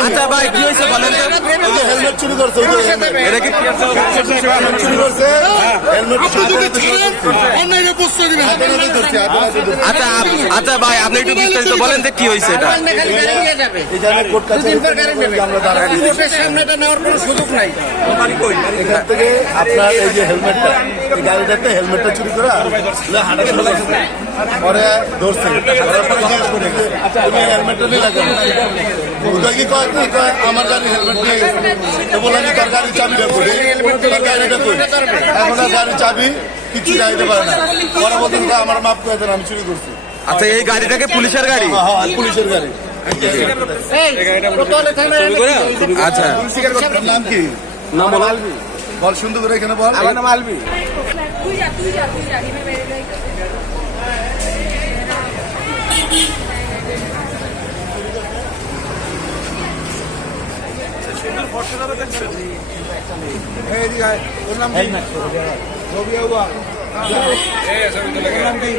আচ্ছা ভাই কি হয়েছে বলেন তো? হেলমেট চুরি করছে এটা কি হেলমেট চুরি করছে আপনাদের আচ্ছা আপ- আচ্ছা ভাই আপনি একটু বিস্তারিত বলেন যে কি হয়েছে এটা। এখান থেকে আপনার এই যে হেলমেটটা এই গাড়িটাতে হেলমেটটা চুরি করে হাঁটা পরে ধরছে। তুমি হেলমেটটা নিয়ে কি কয়? কি কয়? আমার গাড়ি হেলমেট নিয়ে গেছে। তো বললাম যে তার গাড়ির চাবিটা করে তার গাড়িটা কই? এখন আর গাড়ির চাবি কিছু গাড়িতে পারে না। পরে আমার মাপ করে দেন আমি চুরি করছি। আচ্ছা এই গাড়িটাকে পুলিশের গাড়ি? হ্যাঁ হ্যাঁ পুলিশের গাড়ি। আচ্ছা। নাম কি? না বলো। বল সুন্দর করে এখানে বল। আমার নাম আলবি। তুই যা তুই যা তুই যা। ওর নাম কি?